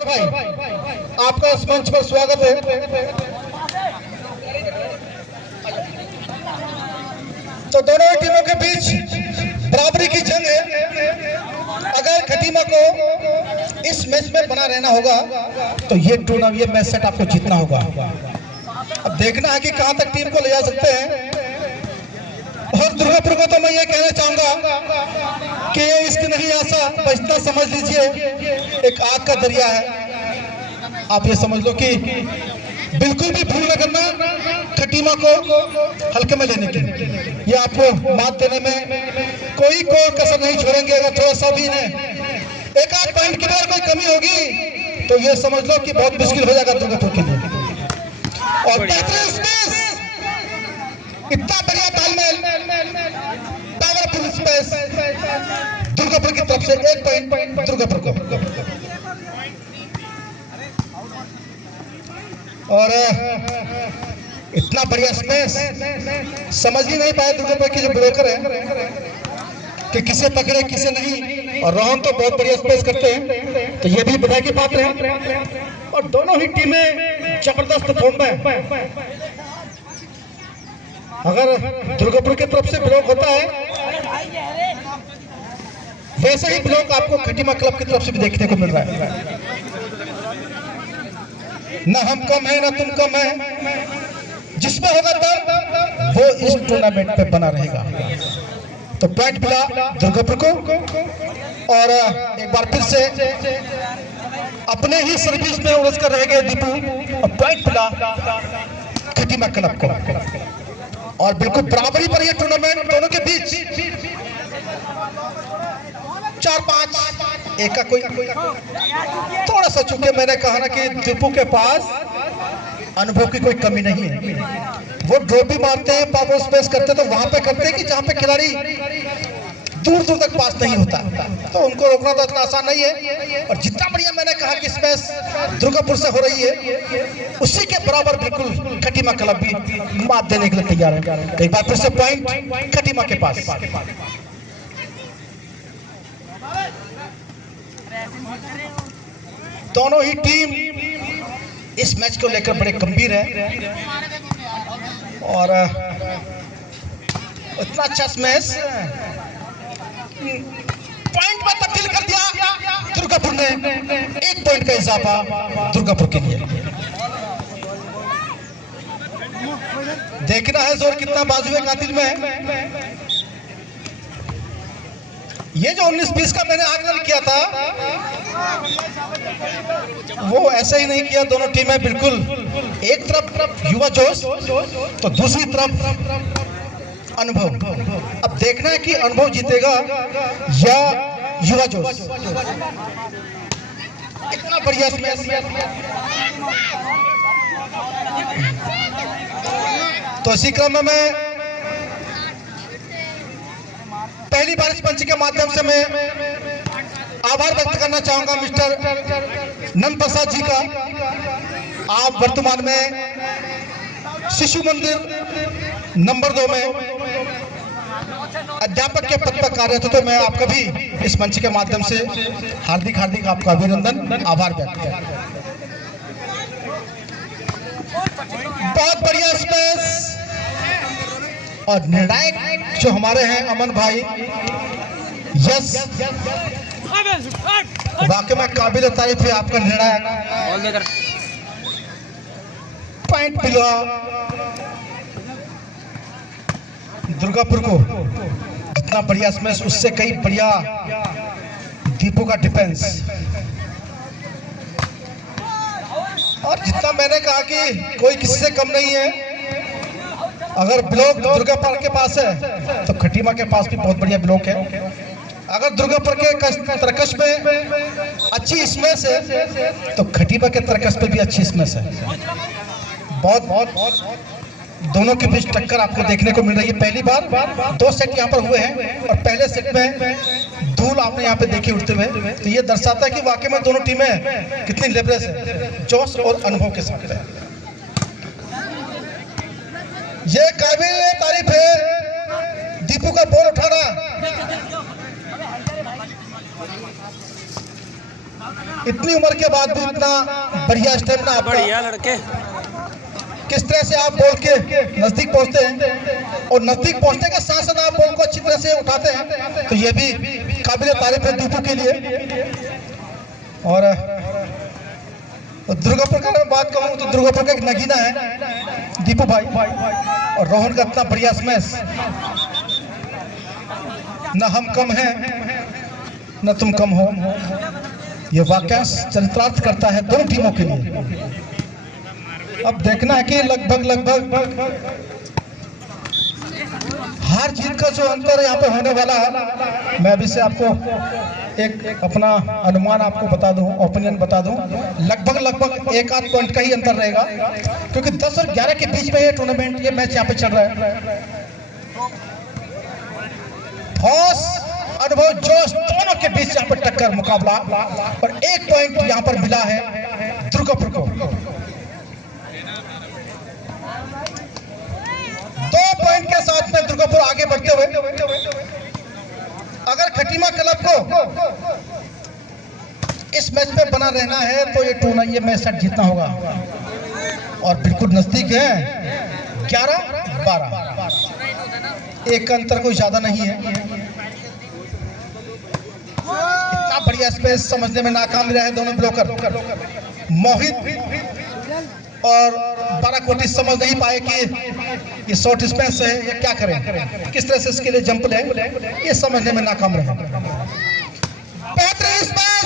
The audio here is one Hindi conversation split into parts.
भाई आपका इस मंच पर स्वागत है। तो दोनों टीमों के बीच बराबरी की जंग है। अगर खटीमा को इस मैच में बना रहना होगा तो ये मैच सेट आपको जीतना होगा। अब देखना है कि कहां तक टीम को ले जा सकते हैं। और दुर्गापुर को तो मैं ये कहना चाहूंगा कि ये इश्क नहीं आशा बचता समझ लीजिए एक आग का दरिया है। आप ये समझ लो कि बिल्कुल भी भूल न करना खटीमा को हल्के में लेने की। ये आपको मात देने में कोई कसर नहीं छोड़ेंगे। अगर थोड़ा सा भी एक आध पॉइंट की बार कोई कमी होगी तो ये समझ लो कि बहुत मुश्किल हो जाएगा दुर्गापुर के लिए। और इतना बढ़िया तालमेल पावरफुल स्पेस दुर्गापुर की तरफ से 1 पॉइंट दुर्गापुर को। और इतना बढ़िया स्पेस समझ ही नहीं पाए दुर्गापुर के जो ब्रोकर है कि किसे पकड़े किसे नहीं। और रोहन तो बहुत बढ़िया स्पेस करते हैं तो ये भी बधाई की बात है। और दोनों ही टीमें जबरदस्त फॉर्म में। अगर दुर्गापुर की तरफ से ब्लॉक होता है वैसे ही ब्लॉक आपको खटीमा क्लब की तरफ से भी देखने को मिल रहा है। न हम कम है न तुम कम है, जिसमें होगा तब वो इस टूर्नामेंट पे बना रहेगा। तो पॉइंट मिला दुर्गापुर को। और एक बार फिर से अपने ही सर्विस में उलझ कर रह गए दीपू। और पॉइंट मिला खटीमा क्लब को। और बिल्कुल बराबरी पर यह टूर्नामेंट दोनों के बीच 4-5 एक का कोई थोड़ा सा, चूंकि मैंने कहा ना कि दीपू के पास अनुभव की कोई कमी नहीं है। वो ड्रॉप भी मारते हैं, पावर स्पेस करते तो वहां पे करते हैं कि जहां पे खिलाड़ी दूर दूर तक पास नहीं होता तो उनको रोकना तो इतना आसान नहीं है। और जितना बढ़िया मैंने कहा कि स्पेस दुर्गापुर से हो रही है उसी के बराबर बिल्कुल खटीमा क्लब भी मात देने के लिए तैयार है। एक बार फिर से पॉइंट खटीमा के पास। दोनों ही टीम इस मैच को लेकर बड़े गंभीर है। और इतना अच्छा मैच पॉइंट में तब्दील कर दिया दुर्गापुर ने। 1 पॉइंट का इजाफा दुर्गापुर के लिए। देखना है जोर कितना बाजुए कातिल में है। ये जो 19-20 का मैंने आकलन किया था वो ऐसे ही नहीं किया। दोनों टीमें बिल्कुल एक तरफ युवा जोश तो दूसरी तरफ अनुभव। अब देखना है कि अनुभव जीतेगा या युवा जोश। इतना बढ़िया तो इसी क्रम में मैं पहली बार इस मंच के माध्यम से मैं आभार व्यक्त करना चाहूंगा मिस्टर नंद प्रसाद जी का। आप वर्तमान में शिशु मंदिर नंबर 2 में अध्यापक के पद पर कार्यरत। तो मैं आपका भी इस मंच के माध्यम से हार्दिक आपका अभिनंदन आभार व्यक्त करता हूं। बहुत बढ़िया स्पेस और निर्णायक जो हमारे हैं अमन भाई, यस वाकई में काबिल तारीफ है आपका निर्णायक। पॉइंट मिला दुर्गापुर को। जितना बढ़िया स्मैश उससे कई बढ़िया दीपू का डिफेंस। और जितना मैंने कहा कि कोई किसी से कम नहीं है। अगर ब्लॉक दुर्गापुर के पास है तो खटीमा के पास भी बहुत बढ़िया ब्लॉक है। अगर दुर्गापुर के तरकश में अच्छी स्मैश है तो खटीमा के तरकश पे भी अच्छी स्मैश है। बहुत दोनों के बीच टक्कर आपको देखने को मिल रही है। पहली बार 2 सेट यहाँ पर हुए हैं और पहले सेट में धूल आपने यहाँ पे देखी उड़ते हुए। तो ये दर्शाता है कि वाकई में दोनों टीमें कितनी लेवरेज है, जोश और अनुभव के साथ है। ये काबिल तारीफ है दीपू का बॉल उठाना। इतनी उम्र के बाद भी इतना बढ़िया स्टेमिना आपका, बढ़िया लड़के। किस तरह से आप बॉल के नजदीक पहुंचते हैं और नजदीक पहुंचने के साथ साथ आप बॉल को अच्छी तरह से उठाते हैं, तो ये भी काबिल तारीफ है दीपू के लिए। और दुर्गापुर का बात कहूँ तो दुर्गापुर का एक नगीना है दीपू भाई, और रोहन का इतना बढ़िया स्मैश। न हम कम हैं न तुम कम हो, ये वाकयांश चरितार्थ करता है दोनों टीमों के लिए। अब देखना है कि लगभग हार जीत का जो अंतर यहाँ पे होने वाला है, मैं अभी से आपको एक अपना अनुमान आपको बता दूं, ओपिनियन बता दूं, लगभग एक आध पॉइंट का ही अंतर रहेगा, क्योंकि 10 और 11 के बीच में ये टूर्नामेंट, ये मैच यहाँ पे चल रहा है। हौस, अनुभव, जोश दोनों के बीच यहाँ पर टक्कर मुकाबला, और 1 पॉइंट यहाँ पर मिला है दुर्गापुर को। 2 पॉइंट के साथ में दुर्गापुर आगे बढ़ते हुए, अगर खटीमा क्लब को इस मैच में बना रहना है तो ये मैच सेट जीतना होगा, और बिल्कुल नजदीक है 11-12, एक का अंतर कोई ज्यादा नहीं है। इतना बढ़िया स्पेस समझने में नाकाम रहे दोनों ब्लॉकर, मोहित और बाराकोटी समझ नहीं पाए कि ये शॉर्ट स्पेस है, ये क्या करें, किस तरह से इसके लिए जंप लें, ये समझने में नाकाम रहे। बेहतरीन स्पेस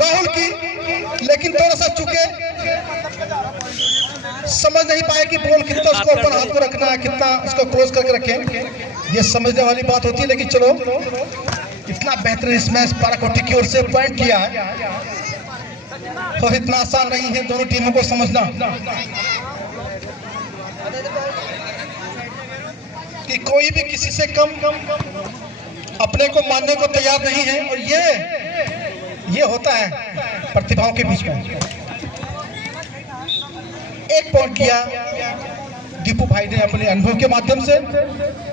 राहुल की, लेकिन थोड़ा सा चुके, समझ नहीं पाए कि बॉल कितना उसको अपन हाथ में रखना है, कितना उसको क्लोज करके रखें, ये समझने वाली बात होती है। लेकिन चलो, इतना बेहतरीन स्मैश बाराकोटी की ओर से पॉइंट किया है, तो इतना आसान नहीं है दोनों टीमों को समझना कि कोई भी किसी से कम अपने को मानने को तैयार नहीं है, और ये होता है प्रतिभाओं के बीच में। 1 पॉइंट किया दीपू भाई ने अपने अनुभव के माध्यम से,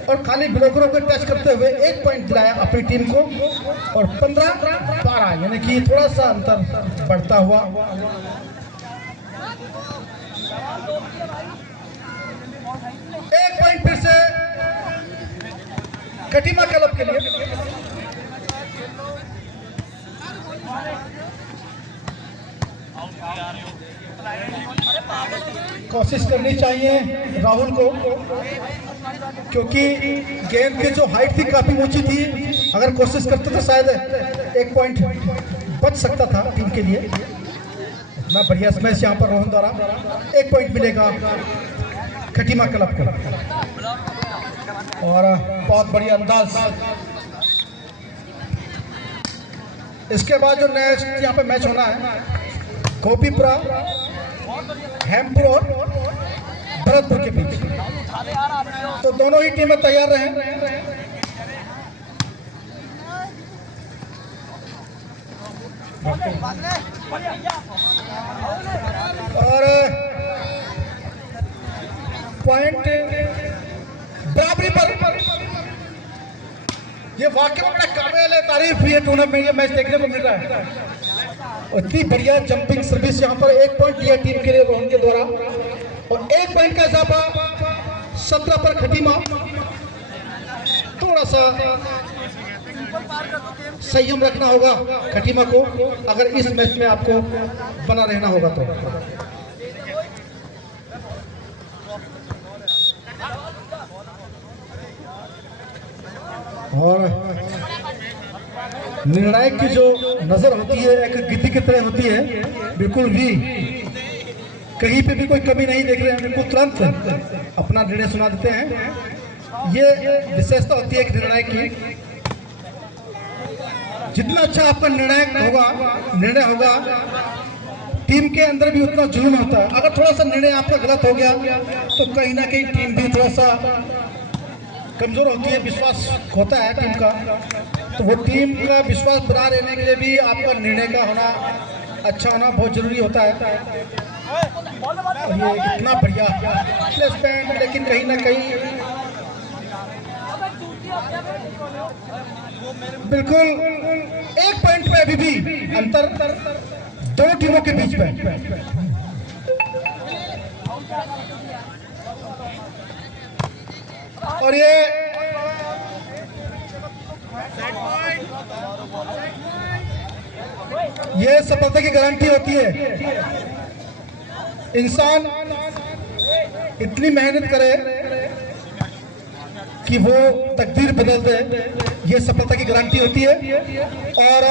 और खाली ब्लॉकरों को टच करते हुए 1 पॉइंट दिलाया अपनी टीम को, और 15-12 यानी कि थोड़ा सा अंतर बढ़ता हुआ। एक पॉइंट फिर से खटीमा क्लब के लिए। कोशिश करनी चाहिए राहुल को, क्योंकि गेंद की जो हाइट थी काफी ऊंची थी, अगर कोशिश करते तो शायद 1 पॉइंट बच सकता था टीम के लिए। इतना बढ़िया स्मैश यहाँ पर रोहन द्वारा, 1 पॉइंट मिलेगा खटीमा क्लब को, और बहुत बढ़िया अंदाज। इसके बाद जो नेक्स्ट यहाँ पे मैच होना है, गोपीपुरा हेमपुर और भरतपुर के बीच, तो दोनों ही टीमें तैयार रहें। और पॉइंट बराबरी पर, ये वाकई में बड़ा काबिल तारीफ ये टूर्नामेंट, ये मैच देखने को मिल रहा है। इतनी बढ़िया जंपिंग सर्विस यहाँ पर 1 पॉइंट दिया टीम के लिए रोहन के द्वारा, और 1 पॉइंट का इजाफा 17 पर खटीमा। थोड़ा सा संयम रखना होगा खटीमा को, अगर इस मैच में आपको बना रहना होगा तो। और निर्णायक की जो नजर होती है एक गिद्दी की तरह होती है, बिल्कुल भी कहीं पे भी कोई कमी नहीं देख रहे हैं, बिल्कुल तुरंत अपना निर्णय सुना देते हैं। ये विशेषता होती है एक निर्णायक की। जितना अच्छा आपका निर्णय होगा टीम के अंदर भी उतना जुनून होता है। अगर थोड़ा सा निर्णय आपका गलत हो गया तो कहीं ना कहीं टीम भी थोड़ा सा कमजोर होती है, विश्वास होता है टीम का। तो वो टीम का विश्वास बना रहने के लिए भी आपका निर्णय का होना, अच्छा होना बहुत जरूरी होता है। और ये इतना बढ़िया प्लेसमेंट, लेकिन कहीं ना कहीं बिल्कुल एक पॉइंट पे अभी भी अंतर दो टीमों के बीच में। और ये सफलता की गारंटी होती है। इंसान इतनी मेहनत करे कि वो तकदीर बदल दे, ये सफलता की गारंटी होती है। और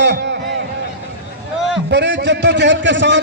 बड़े जद्दोजहद के साथ